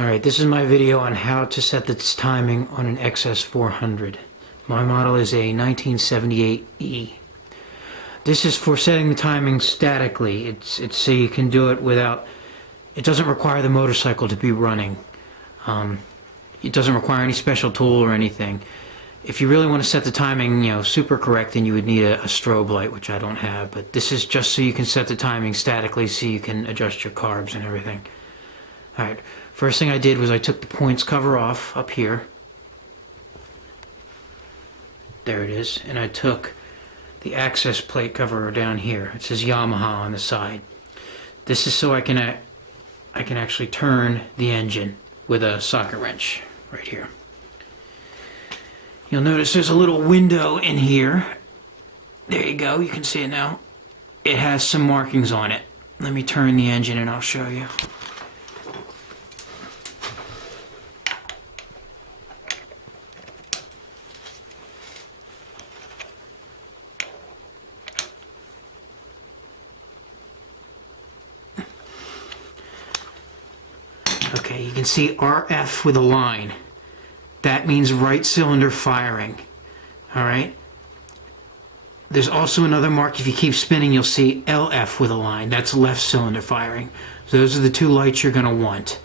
Alright, this is my video on how to set the timing on an XS-400. My model is a 1978E. This is for setting the timing statically. It's so you can do it without... It doesn't require the motorcycle to be running. It doesn't require any special tool or anything. If you really want to set the timing, super correct, then you would need a strobe light, which I don't have. But this is just so you can set the timing statically so you can adjust your carbs and everything. Alright, first thing I did was I took the points cover off up here. There it is. And I took the access plate cover down here. It says Yamaha on the side. This is so I can actually turn the engine with a socket wrench right here. You'll notice there's a little window in here. There you go, you can see it now. It has some markings on it. Let me turn the engine and I'll show you. Okay, you can see RF with a line. That means right cylinder firing. Alright? There's also another mark. If you keep spinning, you'll see LF with a line. That's left cylinder firing. So those are the two lights you're going to want.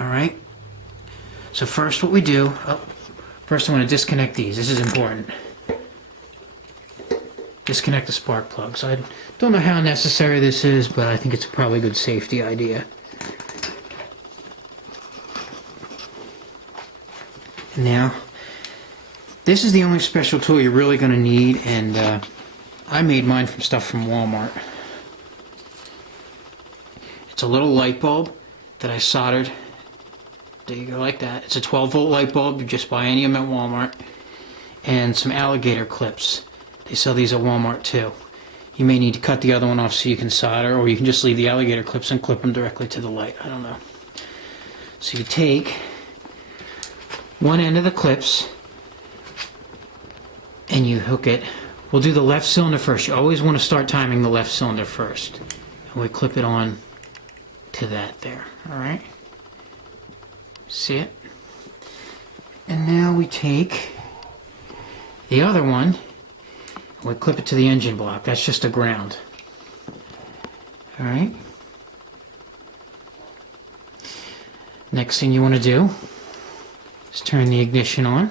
Alright? So first what we do... first I want to disconnect these. This is important. Disconnect the spark plug. So I don't know how necessary this is, but I think it's probably a good safety idea. Now, this is the only special tool you're really going to need, and I made mine from stuff from Walmart. It's a little light bulb that I soldered. There you go, like that. It's a 12-volt light bulb. You just buy any of them at Walmart. And some alligator clips. They sell these at Walmart too. You may need to cut the other one off so you can solder, or you can just leave the alligator clips and clip them directly to the light. I don't know. So you take one end of the clips and you hook it. We'll do the left cylinder first. You always want to start timing the left cylinder first. And we clip it on to that there. Alright? See it? And now we take the other one and we clip it to the engine block. That's just a ground. Alright? Next thing you want to do, let's turn the ignition on.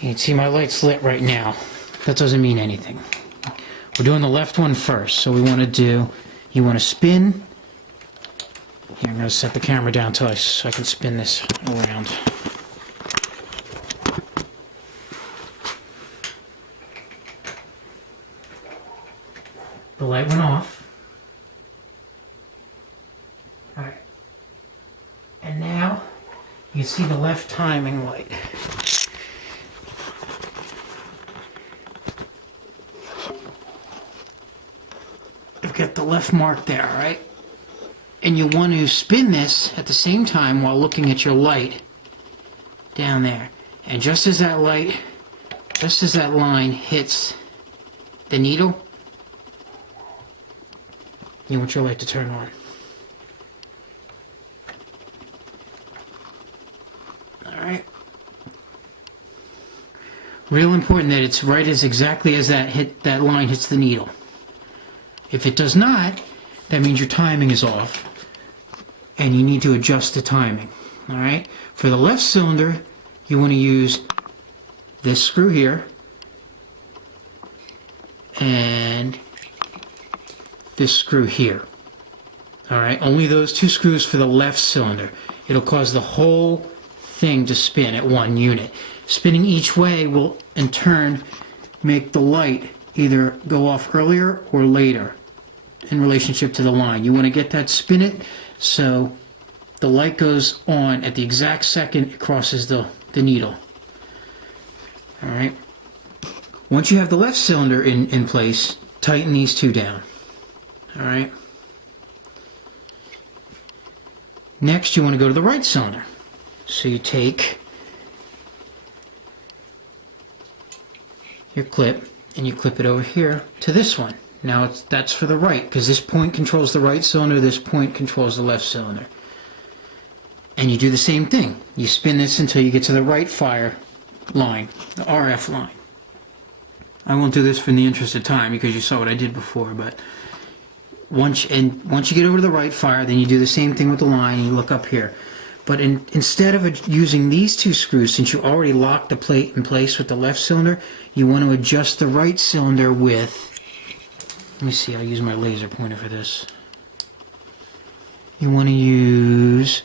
You can see my light's lit right now. That doesn't mean anything. We're doing the left one first. So we want to do, you want to spin. Here, I'm going to set the camera down so I can spin this around. The light went off. Alright. And now you see the left timing light. I've got the left mark there, alright? And you want to spin this at the same time while looking at your light down there. And just as that line hits the needle, you want your light to turn on. Alright. Real important that it's right as exactly as that line hits the needle. If it does not, that means your timing is off and you need to adjust the timing. Alright? For the left cylinder, you want to use this screw here and this screw here. Alright? Only those two screws for the left cylinder. It'll cause the whole thing to spin at one unit. Spinning each way will in turn make the light either go off earlier or later in relationship to the line. You want to get that spin it so the light goes on at the exact second it crosses the needle. Alright. Once you have the left cylinder in place, tighten these two down. Alright. Next you want to go to the right cylinder. So you take your clip and you clip it over here to this one. Now that's for the right, because this point controls the right cylinder, this point controls the left cylinder. And you do the same thing. You spin this until you get to the right fire line, the RF line. I won't do this for the interest of time because you saw what I did before, but once you get over to the right fire, then you do the same thing with the line, and you look up here. But instead of using these two screws, since you already locked the plate in place with the left cylinder, you want to adjust the right cylinder with, let me see, I'll use my laser pointer for this. You want to use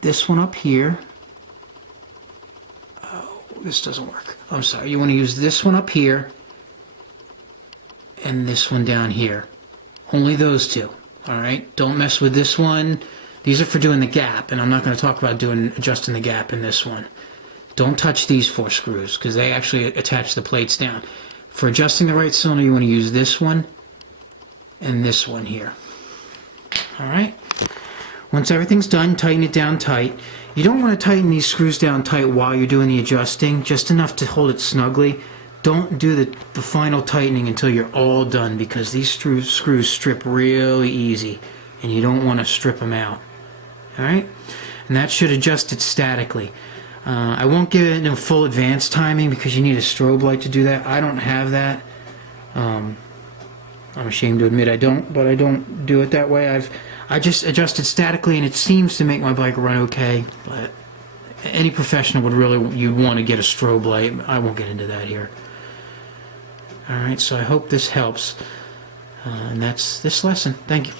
this one up here. Oh, this doesn't work. I'm sorry. You want to use this one up here and this one down here. Only those two. Alright? Don't mess with this one. These are for doing the gap, and I'm not going to talk about adjusting the gap in this one. Don't touch these 4 screws because they actually attach the plates down. For adjusting the right cylinder, you want to use this one and this one here. Alright? Once everything's done, tighten it down tight. You don't want to tighten these screws down tight while you're doing the adjusting, just enough to hold it snugly. Don't do the final tightening until you're all done, because these screws strip really easy and you don't want to strip them out. Alright? And that should adjust it statically. I won't give it a full advanced timing because you need a strobe light to do that. I don't have that. I'm ashamed to admit I don't, but I don't do it that way. I just adjust it statically, and it seems to make my bike run okay. But any professional would really, you'd want to get a strobe light. I won't get into that here. Alright, so I hope this helps. And that's this lesson. Thank you.